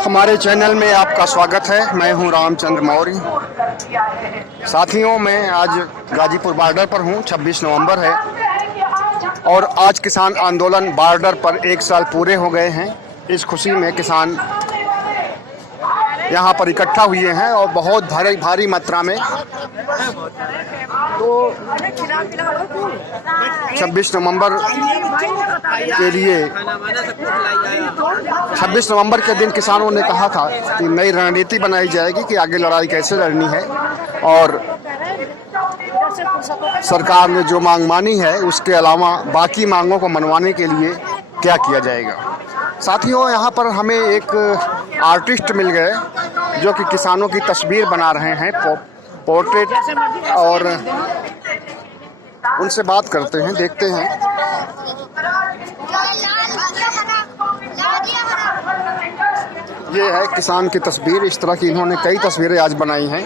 हमारे चैनल में आपका स्वागत है। मैं हूं रामचंद्र मौर्य। साथियों, मैं आज गाजीपुर बॉर्डर पर हूं। 26 नवंबर है और आज किसान आंदोलन बॉर्डर पर 1 साल पूरे हो गए हैं। इस खुशी में किसान यहाँ पर इकट्ठा हुए हैं और बहुत भारी मात्रा में। तो 26 नवंबर के लिए 26 नवंबर के दिन किसानों ने कहा था कि नई रणनीति बनाई जाएगी कि आगे लड़ाई कैसे लड़नी है, और सरकार ने जो मांग मानी है उसके अलावा बाकी मांगों को मनवाने के लिए क्या किया जाएगा। साथियों, यहाँ पर हमें एक आर्टिस्ट मिल गए जो कि किसानों की तस्वीर बना रहे हैं, पोर्ट्रेट, और उनसे बात करते हैं, देखते हैं। ये है किसान की तस्वीर। इस तरह की इन्होंने कई तस्वीरें आज बनाई हैं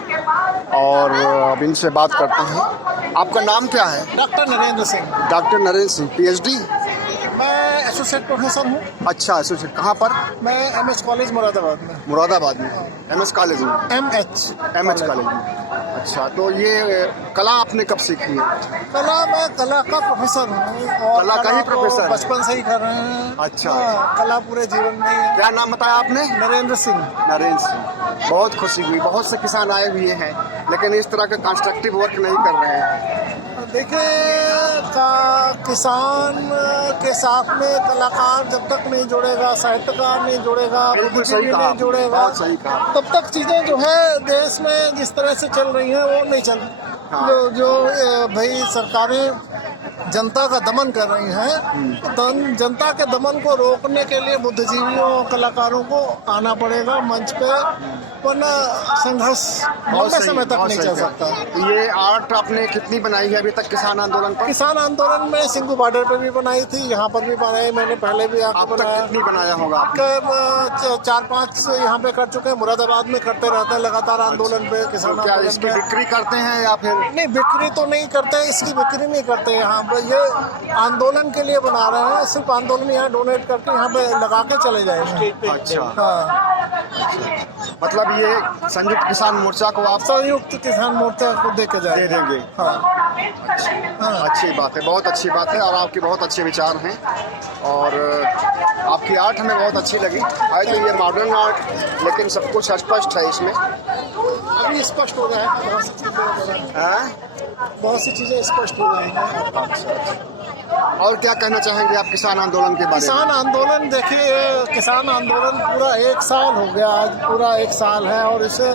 और अब इनसे बात करते हैं। आपका नाम क्या है? Doctor Narendra Singh. Doctor Narendra Singh, PhD? मैं एसोसिएट प्रोफेसर हूँ। अच्छा, एसोसिएट कहाँ पर? मैं एमएच कॉलेज मुरादाबाद में। मुरादाबाद में एमएच कॉलेज में? एमएच कॉलेज में। अच्छा, तो ये कला आपने कब सीखी है? कला, मैं कला का प्रोफेसर हूँ और कला का ही प्रोफेसर? बचपन से ही कर रहे हैं। अच्छा, कला पूरे जीवन में है। क्या नाम बताया आपने? नरेंद्र सिंह। नरेंद्र सिंह, बहुत खुशी हुई। बहुत से किसान आए हुए हैं लेकिन इस तरह का कंस्ट्रक्टिव वर्क नहीं कर रहे हैं। देखिए, किसान के साथ में कलाकार जब तक नहीं जुड़ेगा, साहित्यकार नहीं जुड़ेगा, बुद्धिजीवी नहीं जुड़ेगा, तब तक चीजें जो है देश में जिस तरह से चल रही हैं वो नहीं चल। जो भाई सरकारें जनता का दमन कर रही हैं, तो जनता के दमन को रोकने के लिए बुद्धिजीवियों और कलाकारों को आना पड़ेगा मंच पे, वरना संघर्ष लंबे समय तक नहीं चल सकता। ये आर्ट आपने कितनी बनाई है अभी तक किसान आंदोलन पर? किसान आंदोलन में सिंगू बॉर्डर पे भी बनाई थी, यहाँ पर भी बनाई मैंने, पहले भी आपको बनाया। कितनी बनाया होगा? 4-5 यहाँ पे कर चुके हैं। मुरादाबाद में करते रहते हैं लगातार आंदोलन पे, किसान क्या इसकी बिक्री करते हैं या फिर? नहीं, बिक्री तो नहीं करते, इसकी बिक्री नहीं करते। यहाँ पे ये आंदोलन के लिए बना रहे हैं, सिर्फ आंदोलन यहाँ डोनेट करके यहाँ पे लगा के चले जाएंगे। अच्छा, हाँ। मतलब ये संयुक्त किसान मोर्चा को आप? संयुक्त किसान मोर्चा को दे देंगे। हाँ। अच्छी बात है, बहुत अच्छी बात है और आपके बहुत अच्छे विचार हैं और आपकी आर्ट हमें बहुत अच्छी लगी। है तो ये मॉडर्न आर्ट, लेकिन सब कुछ स्पष्ट है इसमें। अभी स्पष्ट हो गया है, बहुत सी चीजें स्पष्ट हो गई हैं। और क्या कहना चाहेंगे आप किसान आंदोलन के बारे में? किसान आंदोलन, देखिए, किसान आंदोलन पूरा 1 साल हो गया, आज पूरा 1 साल है और इसे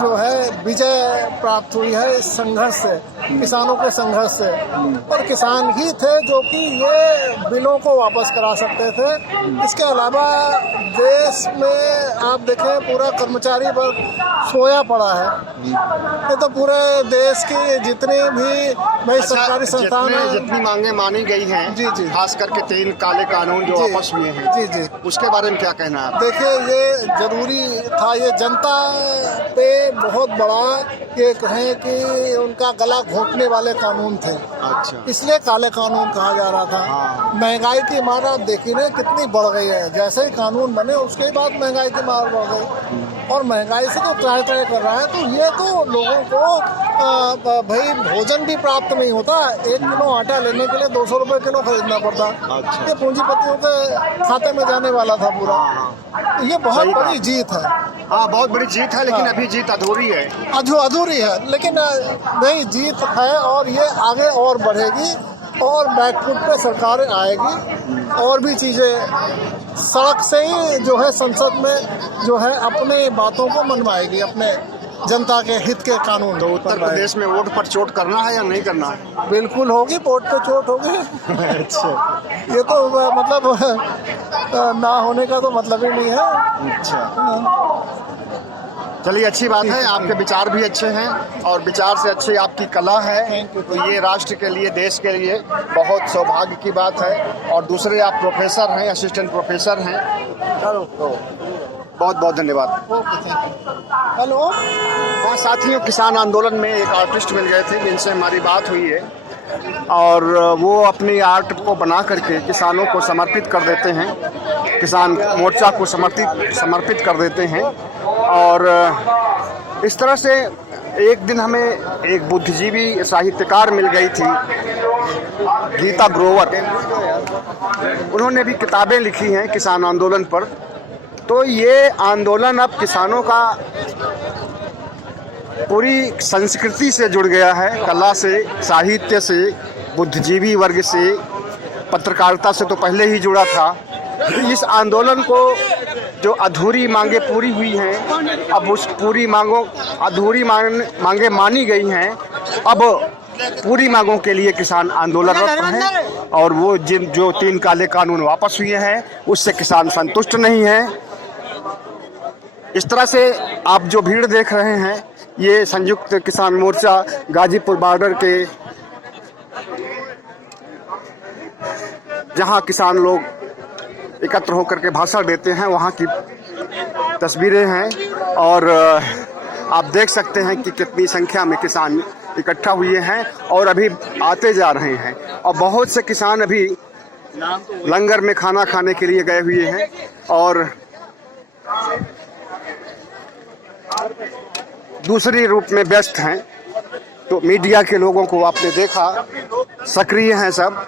जो है विजय प्राप्त हुई है इस संघर्ष से, किसानों के संघर्ष से। और किसान ही थे जो कि ये बिलों को वापस करा सकते थे। इसके अलावा देश में आप देखें पूरा कर्मचारी वर्ग सोया पड़ा है। ये तो पूरे देश की जितनी भी भाई सरकारी संस्थान है, जितनी मांगे मानी गई हैं, जी जी, खास करके 3 काले कानून जो वापस हुए हैं, जी जी, उसके बारे में क्या कहना है? देखिए, ये जरूरी था। ये जनता पे बहुत बड़ा, ये कहें कि उनका गला घोंटने वाले कानून थे। अच्छा, इसलिए काले कानून कहा जा रहा था। महंगाई की मार आप देखिए ना कितनी बढ़ गई है। जैसे ही कानून बने उसके बाद महंगाई की मार बढ़ गई और महंगाई से तो त्राह कर रहा है। तो ये तो लोगों को भाई भोजन भी प्राप्त नहीं होता। 1 किलो आटा लेने के लिए 200 रुपए किलो खरीदना पड़ता। अच्छा, ये पूंजीपतियों के खाते में जाने वाला था पूरा। ये बहुत बड़ी जीत है। हाँ, बहुत बड़ी जीत है, लेकिन अभी जीत अधूरी है। अधूरी है, लेकिन नहीं, जीत है और ये आगे और बढ़ेगी और बैकफुट पे सरकार आएगी और भी चीजें सड़क से ही जो है संसद में जो है अपने बातों को मनवाएगी, अपने जनता के हित के कानून। तो उत्तर प्रदेश में वोट पर चोट करना है या नहीं करना है? बिल्कुल होगी, वोट पे चोट होगी। अच्छा, ये तो मतलब ना होने का तो मतलब ही नहीं है। अच्छा, चलिए, अच्छी बात है। आपके विचार भी अच्छे हैं और विचार से अच्छी आपकी कला है, तो ये राष्ट्र के लिए, देश के लिए बहुत सौभाग्य की बात है। और दूसरे आप प्रोफेसर हैं, असिस्टेंट प्रोफेसर हैं। चलो, तो बहुत बहुत धन्यवाद। हेलो। हाँ साथियों, किसान आंदोलन में एक आर्टिस्ट मिल गए थे जिनसे हमारी बात हुई है और वो अपनी आर्ट को बना करके किसानों को समर्पित कर देते हैं, किसान मोर्चा को समर्पित कर देते हैं। और इस तरह से एक दिन हमें एक बुद्धिजीवी साहित्यकार मिल गई थी, गीता ग्रोवर। उन्होंने भी किताबें लिखी हैं किसान आंदोलन पर। तो ये आंदोलन अब किसानों का पूरी संस्कृति से जुड़ गया है, कला से, साहित्य से, बुद्धिजीवी वर्ग से, पत्रकारिता से तो पहले ही जुड़ा था। इस आंदोलन को जो अधूरी मांगे पूरी हुई हैं, अब उस पूरी अधूरी मांगे मानी गई हैं। अब पूरी मांगों के लिए किसान आंदोलनरत हैं और वो जो 3 काले कानून वापस हुए हैं उससे किसान संतुष्ट नहीं हैं। इस तरह से आप जो भीड़ देख रहे हैं ये संयुक्त किसान मोर्चा गाजीपुर बॉर्डर के, जहां किसान लोग एकत्र होकर के भाषण देते हैं, वहां की तस्वीरें हैं। और आप देख सकते हैं कि कितनी संख्या में किसान इकट्ठा हुए हैं और अभी आते जा रहे हैं। और बहुत से किसान अभी लंगर में खाना खाने के लिए गए हुए हैं और दूसरी रूप में व्यस्त हैं। तो मीडिया के लोगों को आपने देखा, सक्रिय हैं सब।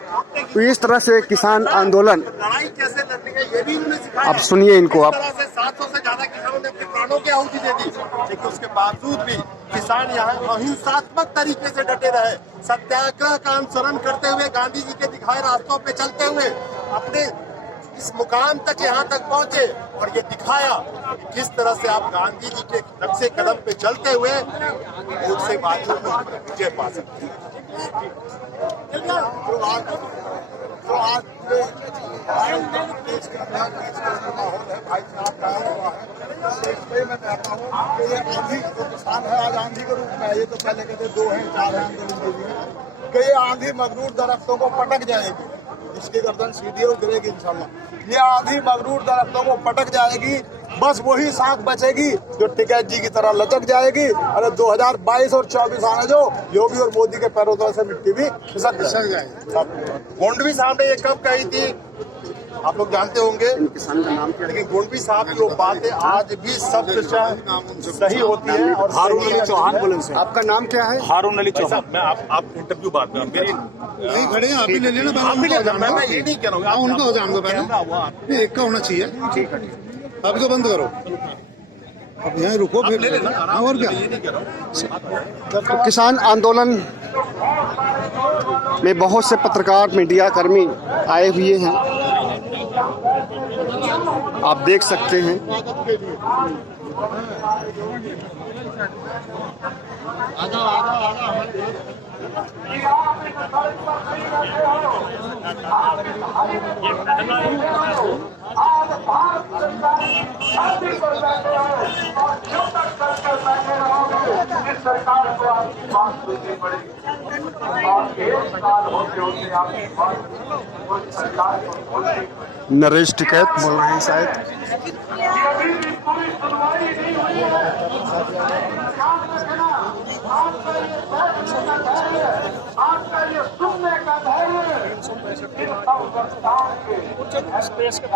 तो इस तरह से किसान आंदोलन, लड़ाई कैसे लड़नी है ये भी उन्होंने सिखाया। आप सुनिए इनको। आप 700 से ज्यादा किसानों ने अपने प्राणों की आहुति दे दी, लेकिन उसके बावजूद भी किसान यहाँ अहिंसात्मक तरीके से डटे रहे, सत्याग्रह का अनुसरण करते हुए, गांधी जी के दिखाए रास्तों पे चलते हुए अपने इस मुकाम तक यहाँ तक पहुँचे और ये दिखाया कि किस तरह से आप गांधी जी के नक्शे कदम पे चलते हुए उससे बातचीत में विजय पा सकते हैं। तो आज देश के अंदर माहौल है, भाईचारा का हुआ है। इसलिए मैं कहता हूँ कि ये आंधी जो किसान है आज आंधी के रूप में है। ये तो पहले कहते 2 हैं 4 हैं आंदोलन के लिए कि ये आंधी मगरूर दरख्तों को पटक जाएगी, जिसकी गर्दन सीधी है वो गिरेगी इंशाल्लाह। ये आंधी मगरूर दरख्तों को पटक जाएगी, बस वही साथ बचेगी जो टिकैत जी की तरह लचक जाएगी। अरे 2022 और 24 आने जो योगी और मोदी के पैरों तले से मिट्टी भी खिसक जाएगी। गोंडवी साहब ने ये कब कही थी आप लोग जानते होंगे, लेकिन गोंडवी साहब की वो बातें आज भी सब सही होती है। और हारून अली चौहान बोले से। आपका नाम क्या है? हारून अली चौहान। मैं आप इंटरव्यू बात में मेरी नहीं खड़े हैं, आप ही ले लेना। मैं ये नहीं कह रहा हूँ, उनका हो जान दो पहले, एक का होना चाहिए। ठीक है, अभी तो बंद करो, अब यहाँ रुको फिर ले लेना आराम और क्या। से, ये नहीं कह रहा हूँ। तो किसान आंदोलन में बहुत से पत्रकार, मीडिया कर्मी आए हुए हैं, आप देख सकते हैं। नरेश टिकैत बोल रहे हैं शायद। स्पेस के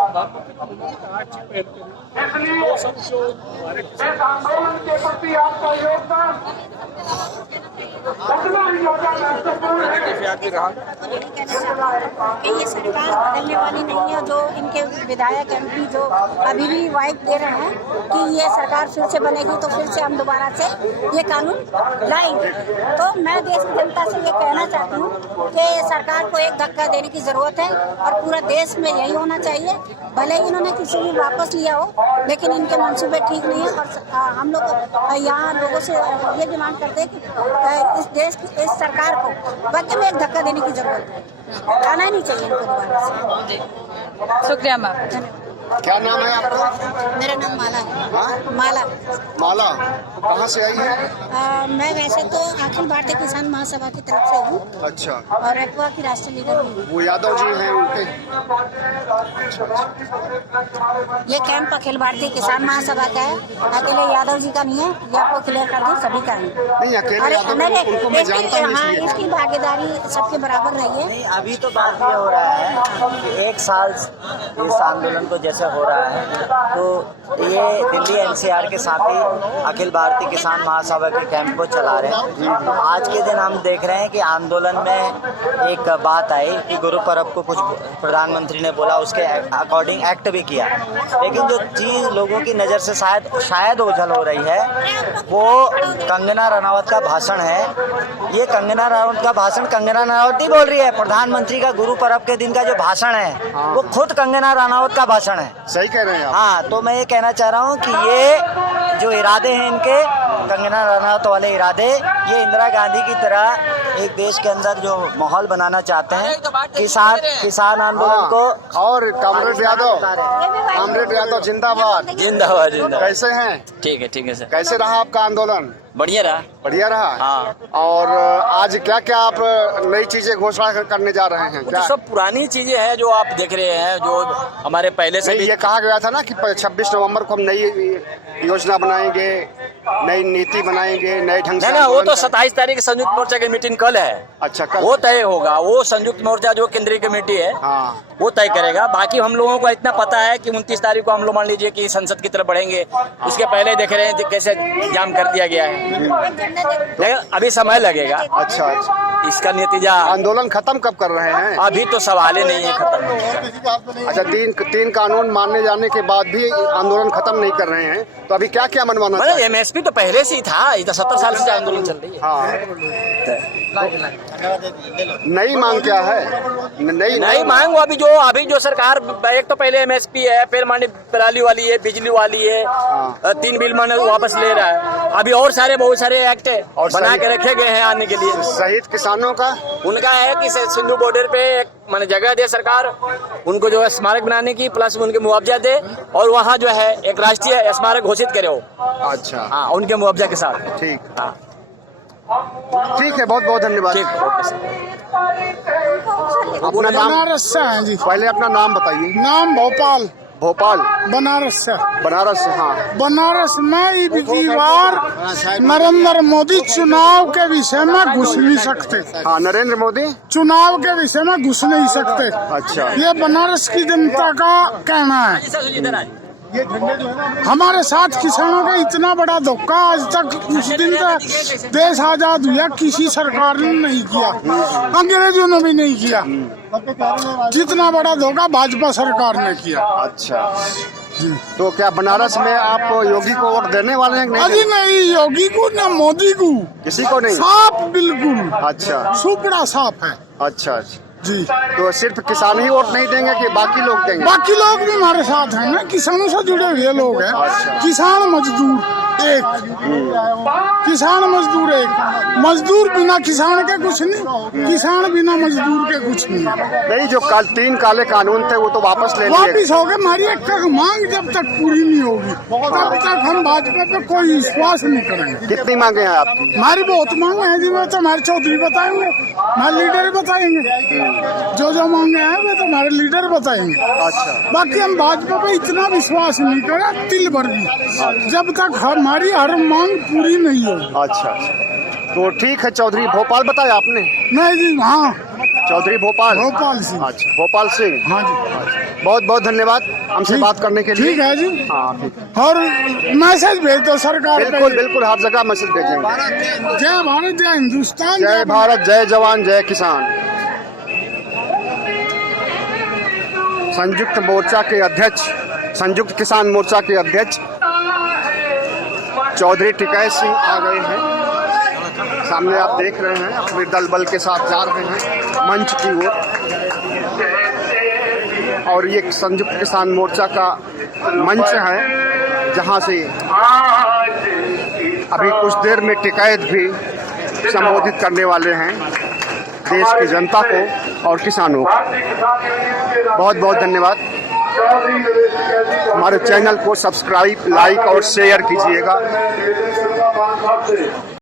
आंदोलन के प्रति आपका योगदान ये सरकार बदलने वाली नहीं है। जो इनके विधायक एमपी जो अभी भी वाइट दे रहे हैं कि ये सरकार फिर से बनेगी तो फिर से हम दोबारा से ये कानून लाएंगे। तो मैं देश की जनता से ये कहना चाहती हूँ कि सरकार को एक धक्का देने की जरूरत है और पूरा देश में यही होना चाहिए। भले ही इन्होंने किसी भी वापस लिया हो, लेकिन इनके मंसूबे ठीक नहीं है। और हम लोग यहाँ लोगों से ये डिमांड करते हैं कि इस देश की, इस सरकार को वाकई में एक धक्का देने की जरूरत है। आना ही नहीं चाहिए इनको दोबारा से। शुक्रिया मैम। क्या नाम है आपका? मेरा नाम माला है। हाँ? माला। माला कहाँ से आई है? मैं वैसे तो अखिल भारतीय किसान महासभा की तरफ से हूँ अच्छा, और एक्वा की राष्ट्रीय लीडर भी हूँ। वो यादव जी हैं उनके? ये कैंप अखिल भारतीय किसान महासभा का है, अकेले यादव जी का नहीं है, ये आपको क्लियर कर दूं, सभी का है। नहीं, अकेले अरे यादव नहीं, उनको मैं जानता नहीं हाँ, इसलिए। इसकी भागीदारी सबके बराबर रही है। नहीं, अभी तो बात ये हो रहा है कि एक साल इस आंदोलन को जैसे हो रहा है, तो ये दिल्ली एनसीआर के साथ ही अखिल भारतीय किसान महासभा के कैंप को चला रहे हैं। आज के दिन हम देख रहे हैं कि आंदोलन में एक बात आई कि गुरु पर्व को कुछ प्रधानमंत्री ने बोला, उसके अकॉर्डिंग एक्ट भी किया, लेकिन जो चीज लोगों की नज़र से शायद ओझल हो रही है वो कंगना रनावत का भाषण है। ये कंगना रनावत का भाषण कंगना रनावत नहीं बोल रही है, प्रधानमंत्री का गुरु पर्व के दिन का जो भाषण है वो खुद कंगना रनावत का भाषण है। सही कह रहे हैं आप। हाँ, तो मैं ये कहना चाह रहा हूँ कि ये जो इरादे हैं इनके, कंगना रनावत वाले इरादे, ये इंदिरा गांधी की तरह एक देश के अंदर जो माहौल बनाना चाहते हैं, किसान आंदोलन को। और कामरेड यादव जिंदाबाद। जिंदाबाद जिंदाबाद। कैसे हैं? ठीक है सर। कैसे रहा आपका आंदोलन? बढ़िया रहा। बढ़िया रहा। हाँ। और आज क्या क्या आप नई चीजें घोषणा करने जा रहे हैं? तो क्या सब पुरानी चीजें हैं जो आप देख रहे हैं, जो हमारे पहले से भी। ये कहा गया था ना कि 26 नवंबर को हम नई योजना बनाएंगे, नई नीति बनाएंगे, नए ढंग से। ना, वो तो 27 तारीख संयुक्त मोर्चा की मीटिंग कल है। अच्छा, कल वो तय होगा। वो संयुक्त मोर्चा जो केंद्रीय कमेटी है, हाँ, वो तय करेगा। बाकी हम लोगों को इतना पता है कि 29 तारीख को हम लोग मान लीजिए कि संसद की तरफ बढ़ेंगे, उसके पहले देख रहे हैं कैसे जाम कर दिया गया है, लेकिन अभी समय लगेगा। अच्छा, इसका नतीजा आंदोलन खत्म कब कर रहे हैं? अभी तो सवाल ही नहीं है खत्म होने का। अच्छा, तीन कानून मानने जाने के बाद भी आंदोलन खत्म नहीं कर रहे हैं, तो अभी क्या क्या मनवाना मतलब चाहिए? एमएसपी तो पहले से ही था, ये तो 70 साल से आंदोलन चल रही है। हाँ, नई मांग क्या है? नहीं मांग अभी जो सरकार, एक तो पहले एमएसपी है, फिर माने पराली वाली है, बिजली वाली है, 3 बिल माने वापस ले रहा है। अभी और बहुत सारे एक्ट और बना के रखे गए हैं आने के लिए। शहीद किसानों का उनका है कि सिंधु बॉर्डर पे एक माने जगह दे सरकार, उनको जो है स्मारक बनाने की, प्लस उनके मुआवजा दे, और वहाँ जो है एक राष्ट्रीय स्मारक घोषित करे हो। अच्छा, हाँ, उनके मुआवजा के साथ। ठीक। हाँ, ठीक है, बहुत बहुत धन्यवाद। ठीक, ओके सर। अपना नाम, बनारस से हैं जी। पहले अपना नाम बताइए। नाम भोपाल, भोपाल, बनारस से। बनारस से। हाँ, बनारस में ईद की बार नरेंद्र मोदी चुनाव के विषय में घुस नहीं सकते। हाँ, नरेंद्र मोदी चुनाव के विषय में घुस नहीं सकते। अच्छा, ये बनारस की जनता का कहना है। हमारे साथ किसानों का इतना बड़ा धोखा आज तक, उस दिन तक देश आजाद हुआ किसी सरकार ने नहीं किया, अंग्रेजों ने भी नहीं किया। जितना बड़ा धोखा भाजपा सरकार ने किया। अच्छा, तो क्या बनारस में आप योगी को वोट देने वाले हैं कि नहीं? अभी नहीं, योगी को न मोदी को, किसी को नहीं? साफ बिल्कुल। अच्छा, सुपड़ा साफ है अच्छा जी। तो सिर्फ किसान ही वोट नहीं देंगे कि बाकी लोग देंगे? बाकी लोग भी हमारे साथ हैं ना, किसानों से जुड़े हुए लोग हैं। किसान मजदूर एक, किसान मजदूर एक, मजदूर बिना किसान के कुछ नहीं, किसान बिना मजदूर के कुछ नहीं। नहीं, जो 3 काले कानून थे वो तो वापस ले लिए। वापिस हो गए। हमारी एक मांग जब तक पूरी नहीं होगी तब तक हम भाजपा पे कोई विश्वास नहीं करेंगे। कितनी मांगे हैं आपकी? हमारी बहुत मांग है जी, वो तो हमारे चौधरी बताएंगे, हमारे लीडर बताएंगे। जो मांगे हैं वे तो हमारे लीडर बताएंगे। अच्छा, बाकी हम भाजपा पे इतना विश्वास नहीं करें तिल भर भी, जब तक हमारी हर मांग पूरी नहीं होगी। अच्छा, तो ठीक है। चौधरी भोपाल बताया आपने? नहीं जी, हाँ, चौधरी भोपाल सिंह। अच्छा, भोपाल सिंह। हाँ जी, बहुत बहुत धन्यवाद हमसे बात करने के लिए। ठीक है जी। हाँ, ठीक। और मैसेज भेज दो सरकार पे। बिल्कुल बिल्कुल, हर जगह मैसेज भेजेंगे। जय भारत, जय हिंदुस्तान, जय भारत, जय जवान, जय किसान। संयुक्त मोर्चा के अध्यक्ष, संयुक्त किसान मोर्चा के अध्यक्ष चौधरी टिकैत सिंह आ गए हैं। सामने आप देख रहे हैं, अपने दल बल के साथ जा रहे हैं मंच की ओर। और ये संयुक्त किसान मोर्चा का मंच है, जहां से अभी कुछ देर में टिकैत भी संबोधित करने वाले हैं देश की जनता को और किसानों को। बहुत बहुत धन्यवाद। हमारे चैनल को सब्सक्राइब, लाइक और शेयर कीजिएगा।